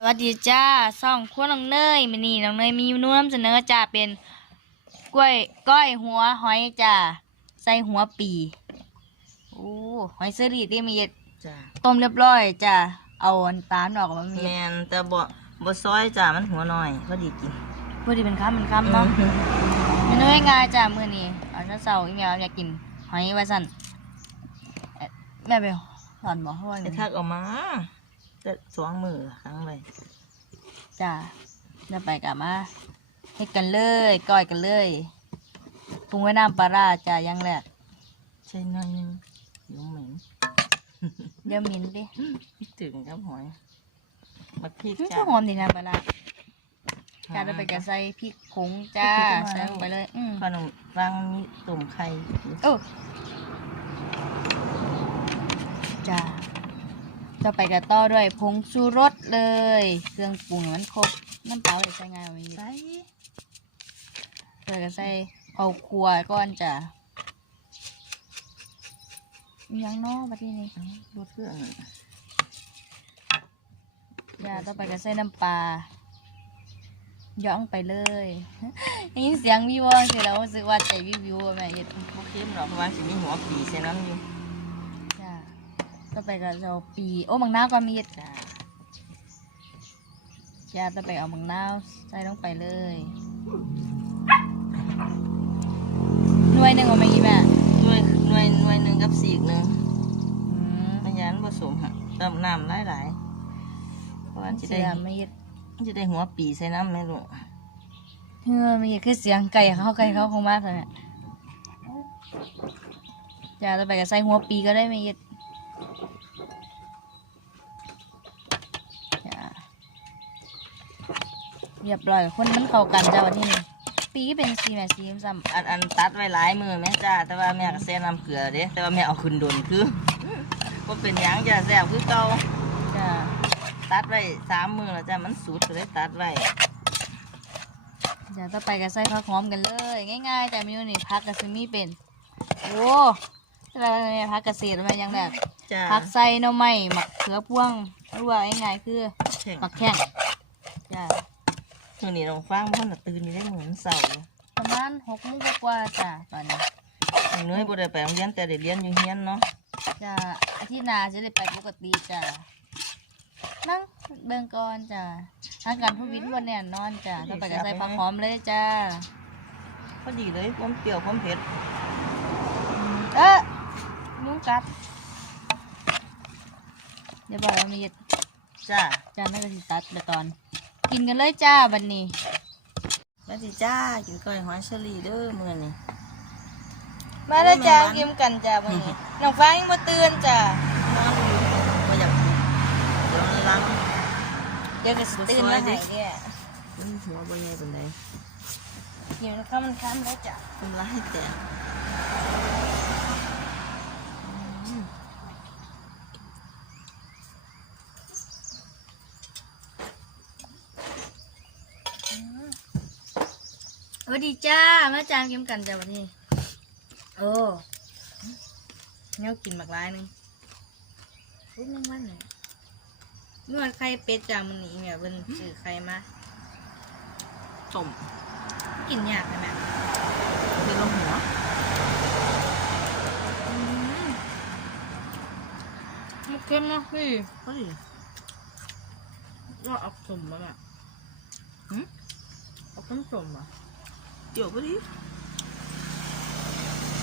สวัสดีจ้าซ่องขั้วน้องเนยมินี่น้องเนยมีเมนูนำเสนอจ้าเป็นกล้วยก้อยหัวหอยจ้าใส่หัวปีโอ้หอยเสรีที่มีจ้าต้มเรียบร้อยจ้าเอาอันตาลออกมามีแมนแต่บ่บ่ซอยจ้ามันหัวน้อยพอดีกินพอดีเป็นคำเป็นคำเนาะเมนูง่ายๆจ้ามื้อนี้เอาเช้าๆอีเมลอยากกินหอยว่าสั่นเอ๊ะแม่ไปสอนบอกเขาว่าไอ้ทักเออกมา จะสองมือครั้งไปจ้าเดี๋ยวไปกลับมาเฮ็ดกันเลยก้อยกันเลยปรุงไว้น้ำปลาร้าจ้าอยังแรกใช่หน้อยหนึงเดี๋ยวเหม็นเดี๋ยวหมินดิคิดถึงกับหอยบักพริกมันจ้าจะหอมดีนะปลาร้าจ้าเราไปกระใส่พริกผงจ้าพริกผงใส่ลงไปเลยอืมขนมปังมีตุ่มไข่โอ้จ้า ต่อไปกระต่อด้วยผงชูรสเลย เครื่องปรุงให้มันครบน้ำเปล่าเลยใส่ง่ายกว่านี้ใส่เพื่อก็ใส่ข้าวคั่วก่อนจ้ะมีหยังเนอกมาที่นี่รสเครื่องจ้าต่อไปก็ใส่น้ำปลาย่องไปเลยได้ยินเสียงวิววเสร็จแล้วรู้สึกว่าใจวิววิวอะแม่เย็ดบ่เค็มหรอกเพราะว่าสิมีหัวปีใส่นั้นอยู่จ้า ต่อไปก็จะเอาปีโอ้มังนาวก็มีเย็ดจ้าจ้าต่อไปเอามังนาวใส่ลงไปเลย หน่วยหนึ่งว่าไม่กี่แม่หน่วยหน่วยหน่วยหนึงกับสีกหนึงอืมมันยันผสมฮะเติมน้ำหลายๆเพราะว่าจะเสีได้ยไม่เย็ดจะได้หัวปีใส่น้ำไหมลูกเฮ้ยมีคือเสียงไก่เขาไก่เขาคงมากเลยเนี่ยอย่าต่อไปก็ใส่หัวปีก็ได้ไม่ยึดจ้ะ เรียบร้อยคนมันเข้ากันจ้าวันที่นี่ปีก็เป็นสีแม่สีซ้ำอันอันตัดไว้หลายมือแม่จ้าแต่ว่าแม่ก็แซ่น้ำเกลือเด้แต่ว่าแม่เอาขึ้นดนคือว่าเป็นหยังจ้าแซ่บคือเก่าๆจ้าตัดไว้สามมือแล้วจ้ามันสุดก็เลยตัดไว้จ้าต่อไปก็ใส่ผักหอมกันเลย ง่ายๆแต่เมนูนี่ผักกระซิมีเป็นโอ้แล้วเนี่ยผักเกษตรมันยังแบบจ้าผักใส่หน่อไม้หมักเขือพวงหรือว่าง่ายๆคือแข็งหมักแข้งจ้า มือนี้ลองฟังเพ่อนน่ะตื่นนี่ได้เหมือนเสาร์ประมาณหกโมงกว่าๆจ้ะตอนนี้อย่างน้อยบ่ได้ไปโรงเรียนแต่ได้เรียนอยู่เฮียนเนาะจ้ะอาทิตย์หน้าจะได้ไปปกติจ้ะนั่งเบิ่งก่อนจ้ะทางการผู้วิทย์วันเนี่ยนอนจ้ะต้องไปกับใส่ผักหอมเลยจ้ะพอดีเลยความเปรี้ยวความเผ็ดเอ๊ะมุ้งกัดเดี๋ยวบอกว่ามีจ้าจ้าน่าจะสิตัดเดี๋ยวตอน กินกันเลยจ้าบันนี้แม่สิจ้ากินก้อยหอยเชอรี่เด้อมื้อนี้ มาแล้วจ้าโอ้ยแม่มันกินกันจ้าบันนี้ น้องฟ้ายังมาเตือนจ้ะนอนอยู่บ่อยากกินเดี๋ยวมันล้างเดี๋ยวก็สิตื่นมาให้เนี่ยมันหัวบ่ใหญ่ปานใดกินข้าวมันค้ำแล้วจ้ะมันร้ายแต่ วัสดีจ้ามาจามกินกันจ้าวันนี้ โอ้เนี่ยกินหมากร้ายหนึงปุ๊บนึงวันหนึ่งนวดไข่เป็ดจ้ามันนี่เนี่ยเป็นสื่อไข่มาต้มกินยากนะแม่มีลงหัวอืมมันเค็มนะพี่เฮ้ยว่าเอาสมมาแบบหืมเอาต้มสมอะ เดี๋ยวพอดี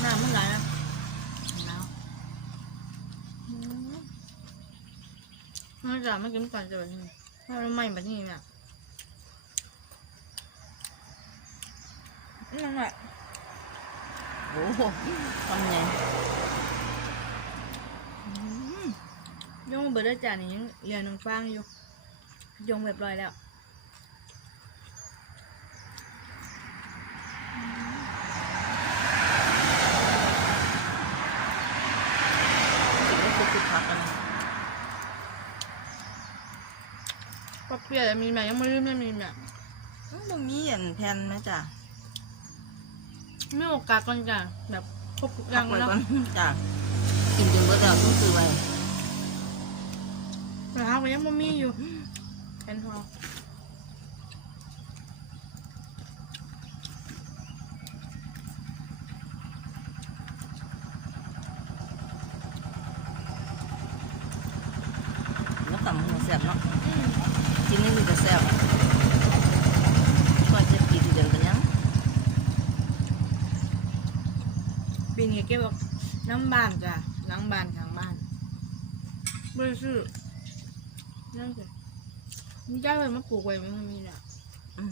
น้ำมันไหลนะน้ำมันจะไม่กินก่อนจะแบบนี้ถ้ามันไหม้แบบนี้เนี่ยนั่นแหละโอ้โหทำไงยงเบอร์เดอร์จานนี่ยังเหลือหนึ่งฟางอยู่ยงเรียบร้อยแล้ว กินได้คือคือพักกันนะ ก็ เปรี้ยวแต่มีแม่ยังไม่รู้ไม่มีแม่อืมบ่มีอันแผ่นไหมจ้ะไม่โอกาสก่อนจ้ะแบบครบทุกอพัย่ากงไว้แล้วก่อนจ้ะกินจนเบิดแล้วต้องซื้อไว้แต่หาก็ยังไม่มีอยู่เป็นหอ ตำหัวแซ่บเนาะอืมกินนี่มีแต่แซ่บก็จะปีที่เดินกันยังปีนี้เก็บบอกน้ำบานจ้ะหล้างบานทางบ้านไม่ได้ซื้อนั่นสิมีเจ้าเลยมาปลูกไว้มันมีน่ะอืม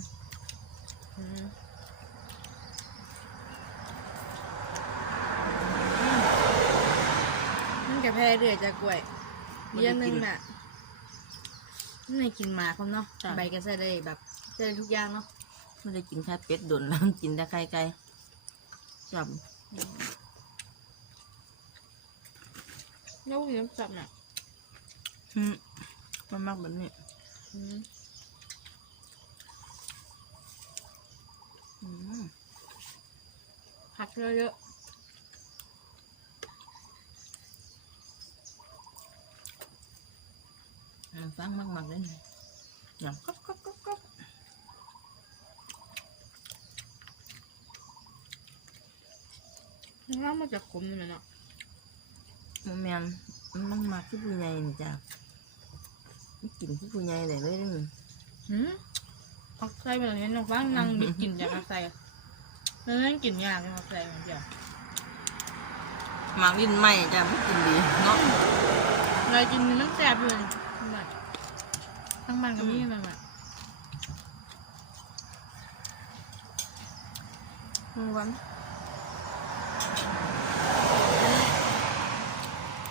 อืมมันจะแพ้เรื่อยจากกล้วยเลี้ยงหนึงน่ะ มันไม่กินหมาเขาเนาะใบก็ใส่ได้แบบใส่ได้ทุกอย่างเนาะไม่ได้กินแค่เป็ดดนแล้วกินแต่ไก่ไก่จับแล้วกินน้ำสับน่ะอืมมันมากแบบนี้อืมอืมผักเยอะ อ่า ฟังมากๆเลยนะยำก๊อบก๊อบก๊อบก๊อบๆน้ำมันจะขมเลยเนาะมันแมนมันมากที่ผู้ใหญ่นี่จ้ะมันกินที่ผู้ใหญ่ได้เลยเด้อหืมผักใส่ไปแล้วเห็นน้องฟังนั่งบิดกินจากผักใส่แล้วนั่นกินยากเลยผักใส่ของเจ้าหมากลิ้นไหมจ้ะมันกินดีเนาะเลยกินมันแซ่บเลยมัน ทั้งมันกับนี่มันอะมันหวาน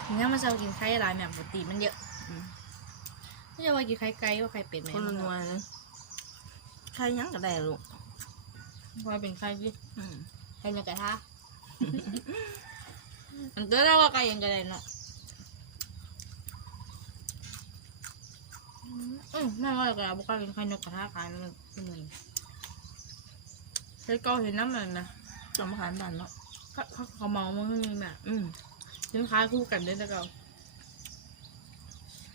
ทีนี้มันจะกินไข่หลายแบบปกติมันเยอะอืมไม่ใช่ว่ากินไข่ไก่ว่าไข่เป็ดไหมคนละหน่วยเลยใครยังก็ได้ลูกเพราะว่าเป็นไข่ที่อืมไข่ในกระทะอันเตอร์แล้วว่าไก่ยังกระไดเนาะ อืมแม่ว่าจะบอกว่ากินไข่นกกระทะขายมันเป็นไงใช้เกาเห็นน้ำมันนะจอมขานบ้านเนาะเขาเขาเขาเมามันไม่มีแบบอืมสินค้าคู่กันได้แต่เก่า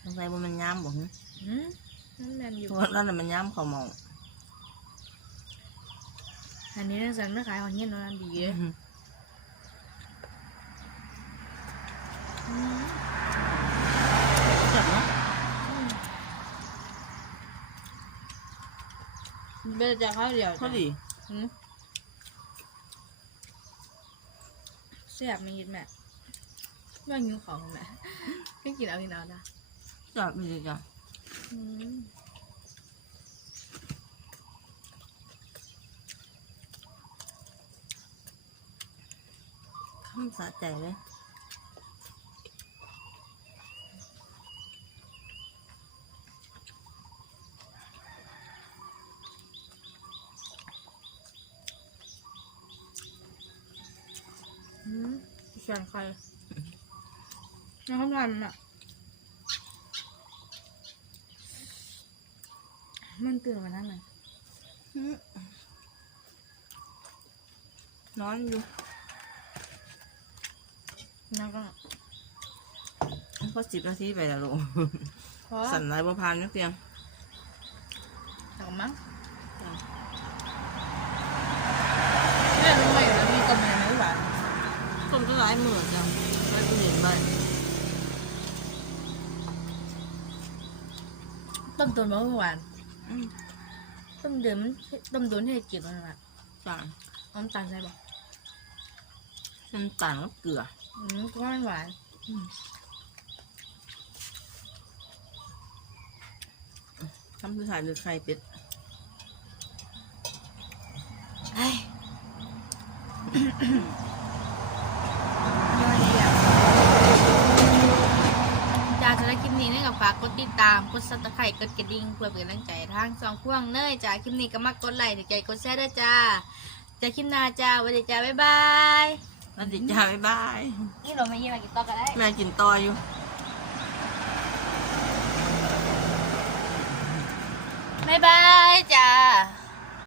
สงสัยว่ามันย้ำบ่หึอืมนั่นแมนอยู่เพราะว่านั่นน่ะมันย้ำเขาวเมาอันนี้นั่นสันไม่ขายของเงี้ยนนั่นดีเลย อืม อืม จับเนาะ เบลจะข้าวเดียวพอดีอืมแซ่บไม่ยิดแม่ไม่หิวของแม่ไม่กินเอากินเอาจ้ะจับไปเลยจ้ะอืมคำสะใจเลย อืม ส่วนใครยังเขาทำอะ มันตื่นมานั่นเลยอืมนอนอยู่นั่นก็พอสิบนาทีไปแล้วลูกเพราะสั่นไรบ่พานนักเตียงถังมั้ง จ้ะ เรื่องรู้ไหมแล้วมีกำลังไหมหวาน ต้มก็หลายมือจ้ะไว้ไปเห็นบ้านต้มตุนมะม่วงหวานอืมต้มเดือดมันต้มตุนให้เกี่ยวกันอะจ้ะน้ำตาลใช่ปะน้ำตาลกับเกลือ อืมก็ไม่หวานอืมทำคือถ่ายหรือไข่เป็ดไอ้ยอดเยี่ยมจ้าจะได้คลิปนี้ให้กับฝากกดติดตาม กด ซับสไครต์กดกระดิ่งเพื่อเป็นกำลังใจทางสองพ่วงเนยจ้าคลิปนี้ก็มากดไลค์ถือใจกดแชร์ด้วยจ้าเจะคลิปหน้าจ้าสวัสดีจ้าบ๊ายบายสวัสดีจ้าบ๊ายบายนี่เราไม่ยิ้มมากินต่อกันได้แม่กินต่ออยู่บ๊ายบายจ้า